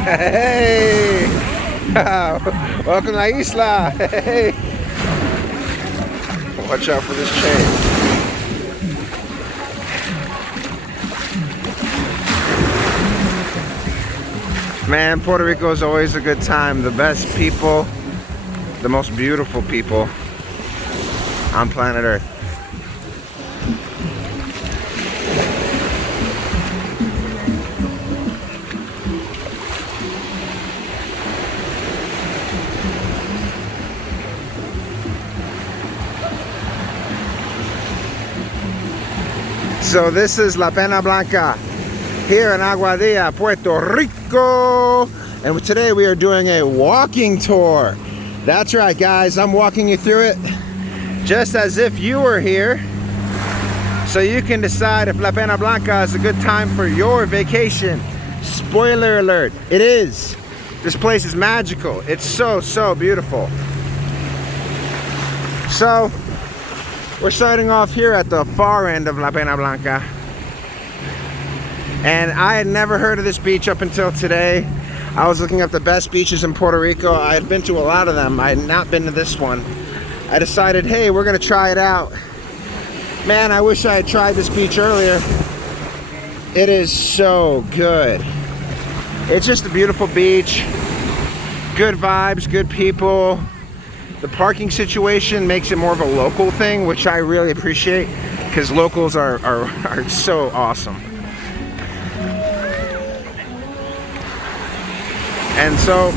Hey! Welcome to La Isla! Hey! Watch out for this chain. Man, Puerto Rico is always a good time. The best people, the most beautiful people on planet Earth. So this is La Peña Blanca here in Aguadilla, Puerto Rico. And today we are doing a walking tour. That's right, guys. I'm walking you through it just as if you were here. So you can decide if La Peña Blanca is a good time for your vacation. Spoiler alert, it is. This place is magical. It's so, so beautiful. So, we're starting off here at the far end of La Peña Blanca. And I had never heard of this beach up until today. I was looking up the best beaches in Puerto Rico. I had been to a lot of them. I had not been to this one. I decided, hey, we're gonna try it out. Man, I wish I had tried this beach earlier. It is so good. It's just a beautiful beach. Good vibes, good people. The parking situation makes it more of a local thing, which I really appreciate, because locals are so awesome. And so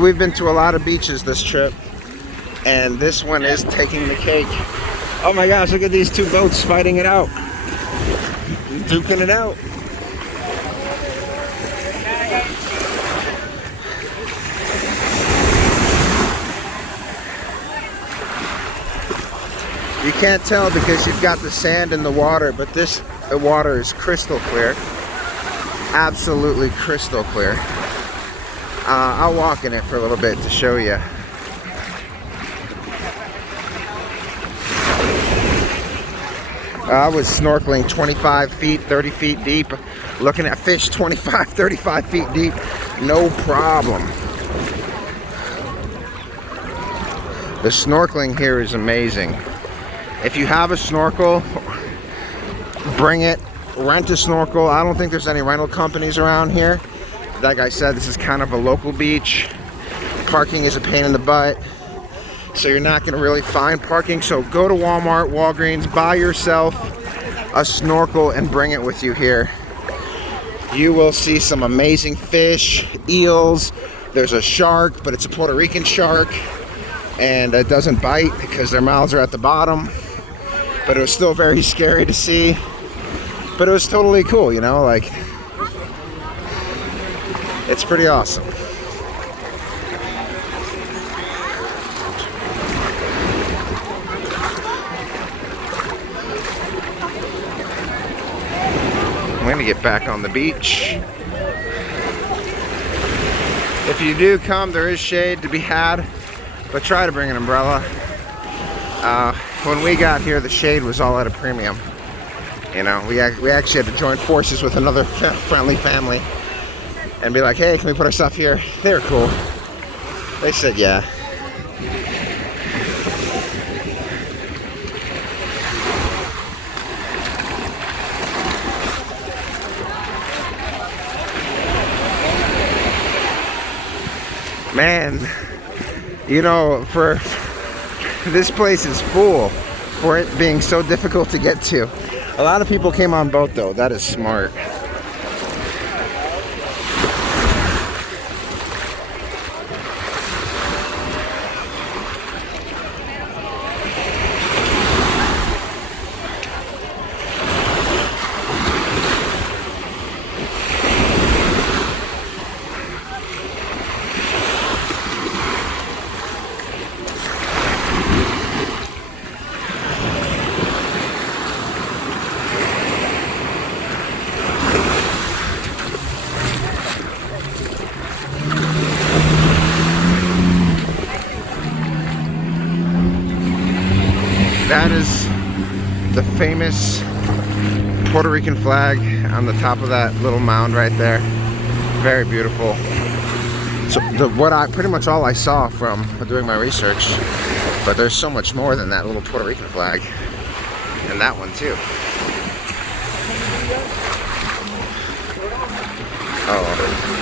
we've been to a lot of beaches this trip, and this one is taking the cake. Oh my gosh, look at these two boats fighting it out, duking it out. You can't tell because you've got the sand in the water, but the water is crystal clear. Absolutely crystal clear. I'll walk in it for a little bit to show you. I was snorkeling 25 feet, 30 feet deep, looking at fish 25, 35 feet deep, no problem. The snorkeling here is amazing. If you have a snorkel, bring it, rent a snorkel. I don't think there's any rental companies around here. Like I said, this is kind of a local beach. Parking is a pain in the butt, so you're not gonna really find parking. So go to Walmart, Walgreens, buy yourself a snorkel and bring it with you here. You will see some amazing fish, eels. There's a shark, but it's a Puerto Rican shark, and it doesn't bite because their mouths are at the bottom. But it was still very scary to see. But it was totally cool, you know, like, it's pretty awesome. I'm gonna get back on the beach. If you do come, there is shade to be had, but try to bring an umbrella. When we got here, the shade was all at a premium. You know, we actually had to join forces with another friendly family and be like, hey, can we put our stuff here? They were cool. They said yeah. Man, you know, for this place is full for it being so difficult to get to. A lot of people came on boat though. That is smart. That is the famous Puerto Rican flag on the top of that little mound right there. Very beautiful. So pretty much all I saw from doing my research, but there's so much more than that little Puerto Rican flag, and that one too. Oh.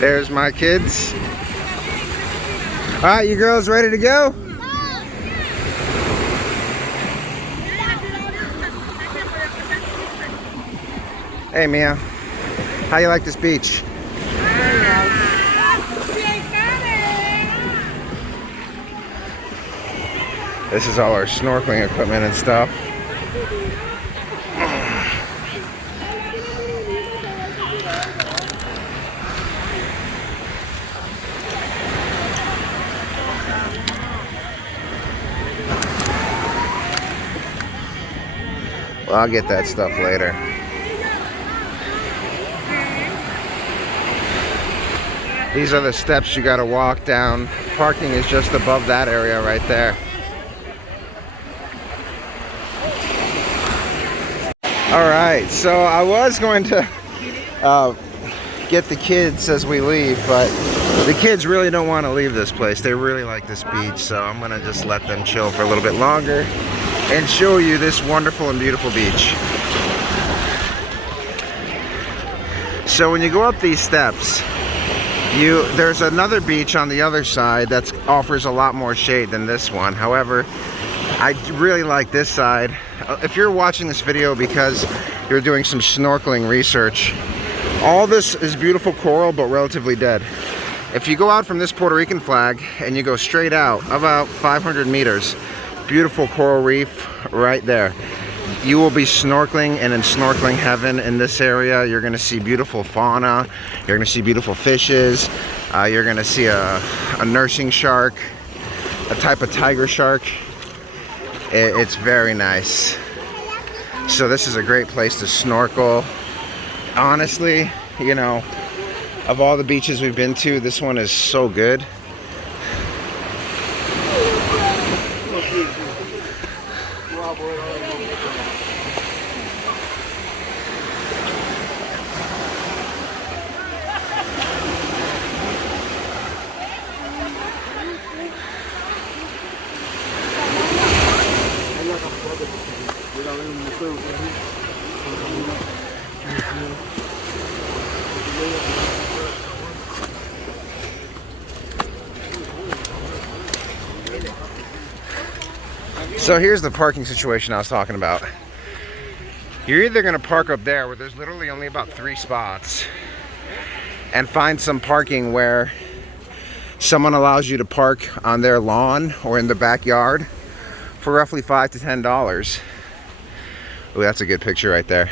There's my kids. All right, you girls ready to go? Hey Mia, how you like this beach? This is all our snorkeling equipment and stuff. Well, I'll get that stuff later. These are the steps you gotta walk down. Parking is just above that area right there. Alright, so I was going to get the kids as we leave, but the kids really don't want to leave this place. They really like this beach, so I'm gonna just let them chill for a little bit longer and show you this wonderful and beautiful beach. So when you go up these steps, there's another beach on the other side that offers a lot more shade than this one. However, I really like this side. If you're watching this video because you're doing some snorkeling research, all this is beautiful coral but relatively dead. If you go out from this Puerto Rican flag and you go straight out about 500 meters, beautiful coral reef right there. You will be snorkeling and in snorkeling heaven in this area. You're gonna see beautiful fauna, you're gonna see beautiful fishes, you're gonna see a nursing shark, a type of tiger shark. It's very nice. So this is a great place to snorkel. Honestly, you know, of all the beaches we've been to, this one is so good. So here's the parking situation I was talking about. You're either gonna park up there where there's literally only about 3 spots and find some parking where someone allows you to park on their lawn or in the backyard for roughly $5 to $10. Oh, that's a good picture right there.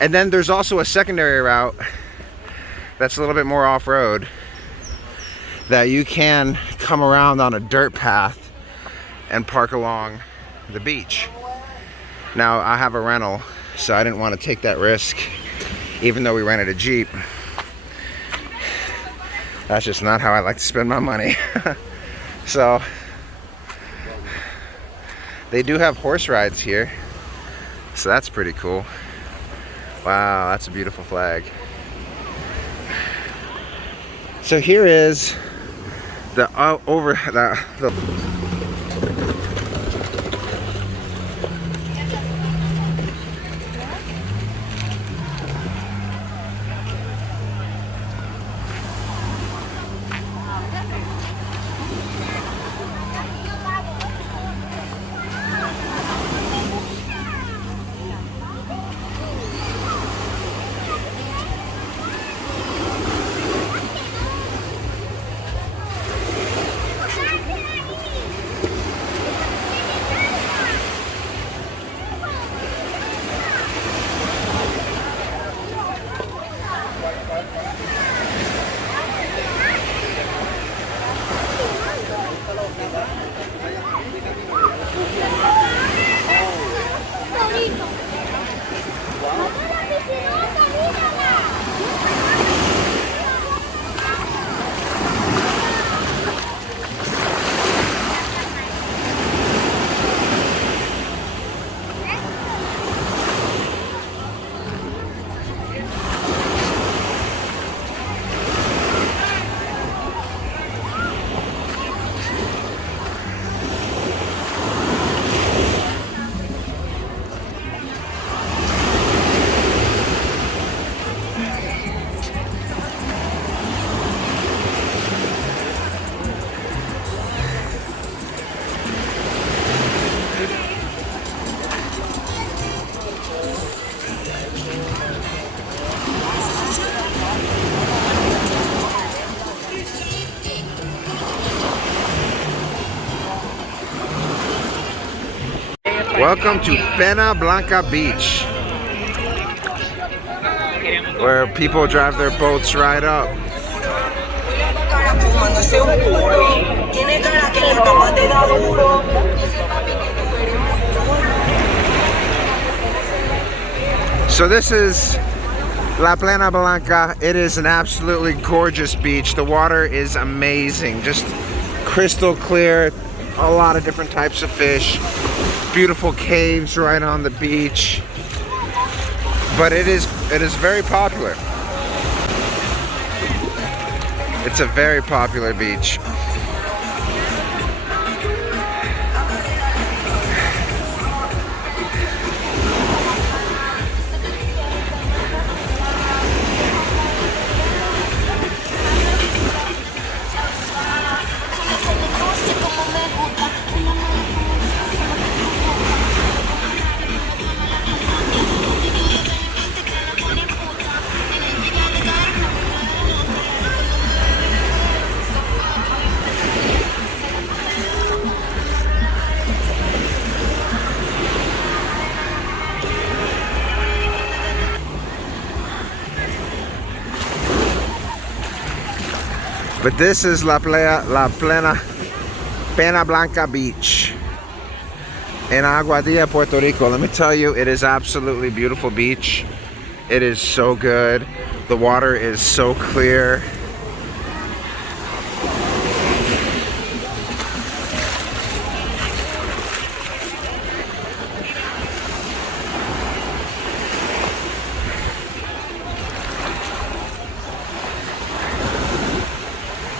And then there's also a secondary route that's a little bit more off-road that you can come around on a dirt path and park along the beach. Now, I have a rental, so I didn't want to take that risk, even though we rented a Jeep. That's just not how I like to spend my money. So, they do have horse rides here, so that's pretty cool. Wow, that's a beautiful flag. So here is the Welcome to Peña Blanca Beach, where people drive their boats right up. So this is La Peña Blanca. It is an absolutely gorgeous beach. The water is amazing, just crystal clear, a lot of different types of fish, beautiful caves right on the beach. But it is very popular. It's a very popular beach. But this is La Peña Blanca Beach in Aguadilla, Puerto Rico. Let me tell you, it is absolutely beautiful beach. It is so good. The water is so clear.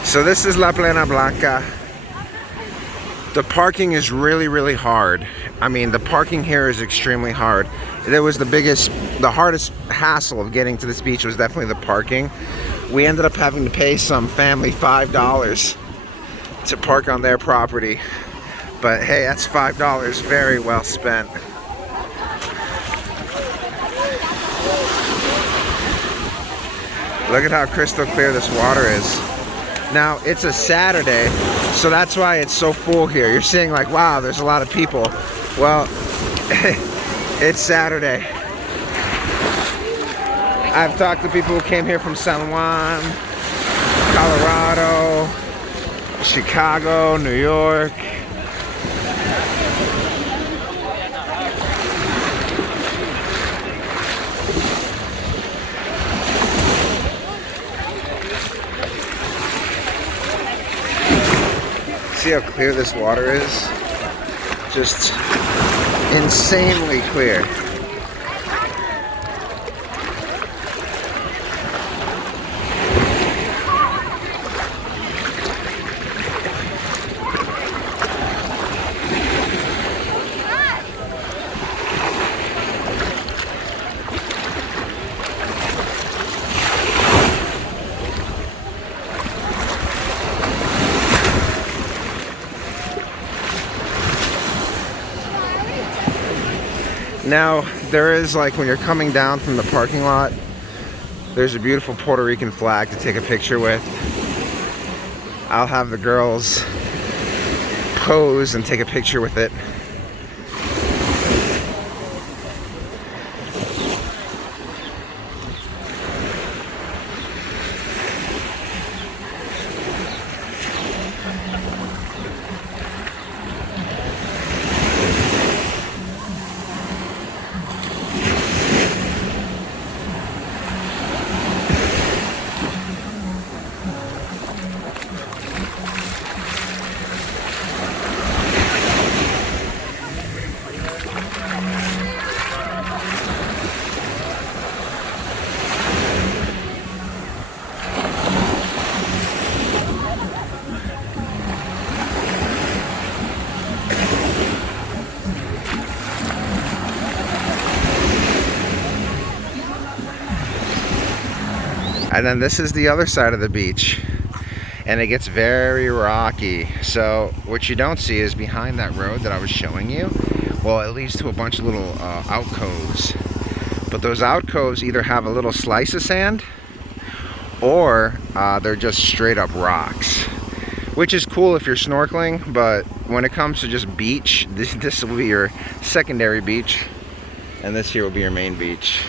So this is La Peña Blanca. The parking is really hard. I mean, the parking here is extremely hard. There was the hardest hassle of getting to this beach was definitely the parking. We ended up having to pay some family $5 to park on their property. But hey, that's $5 very well spent. Look at how crystal clear this water is. Now, it's a Saturday, so that's why it's so full here. You're seeing like, wow, there's a lot of people. Well, it's Saturday. I've talked to people who came here from San Juan, Colorado, Chicago, New York. See how clear this water is? Just insanely clear. Now, there is, like, when you're coming down from the parking lot, there's a beautiful Puerto Rican flag to take a picture with. I'll have the girls pose and take a picture with it. And then this is the other side of the beach, and it gets very rocky. So what you don't see is behind that road that I was showing you, well, it leads to a bunch of little alcoves. But those alcoves either have a little slice of sand or they're just straight up rocks. which is cool if you're snorkeling, but when it comes to just beach, this will be your secondary beach, and this here will be your main beach.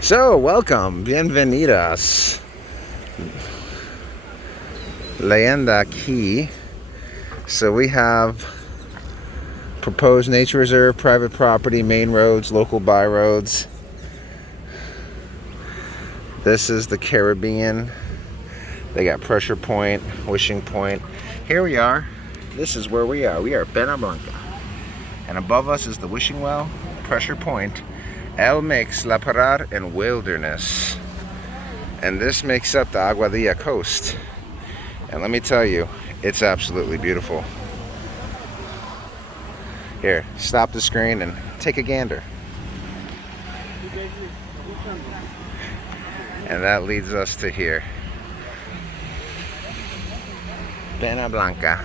So, welcome, bienvenidas. Leyenda Key. So we have proposed nature reserve, private property, main roads, local by roads. This is the Caribbean. They got Pressure Point, Wishing Point. Here we are. This is where we are. We are Peña Blanca. And above us is the Wishing Well, Pressure Point, El Mix, La Parada, and Wilderness. And this makes up the Aguadilla coast. And let me tell you, it's absolutely beautiful. Here, stop the screen and take a gander. And that leads us to here. Peña Blanca.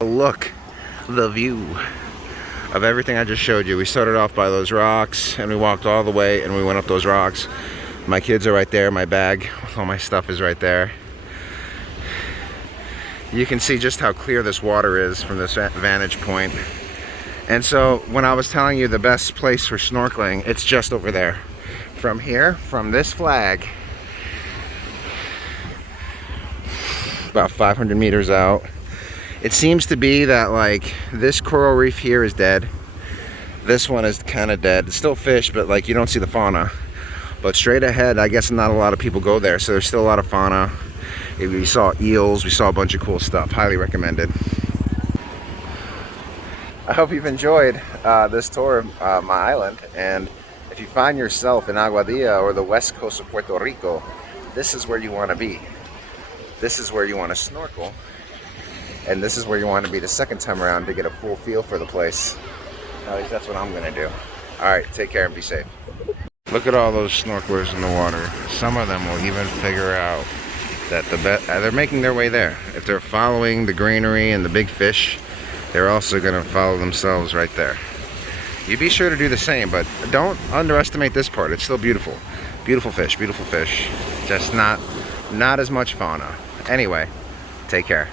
Look, the view of everything I just showed you. We started off by those rocks and we walked all the way and we went up those rocks. My kids are right there. My bag with all my stuff is right there. You can see just how clear this water is from this vantage point. And so when I was telling you the best place for snorkeling, it's just over there. From here, from this flag, about 500 meters out. It seems to be that like this coral reef here is dead. This one is kind of dead. It's still fish, but like you don't see the fauna. But straight ahead, I guess not a lot of people go there, so there's still a lot of fauna. We saw eels, we saw a bunch of cool stuff. Highly recommended. I hope you've enjoyed this tour of my island, and if you find yourself in Aguadilla or the west coast of Puerto Rico, this is where you want to be. This is where you want to snorkel. And this is where you want to be the second time around to get a full feel for the place. At least that's what I'm going to do. Alright, take care and be safe. Look at all those snorkelers in the water. Some of them will even figure out that they're making their way there. If they're following the greenery and the big fish, they're also going to follow themselves right there. You be sure to do the same, but don't underestimate this part. It's still beautiful. Beautiful fish, just not as much fauna. Anyway, take care.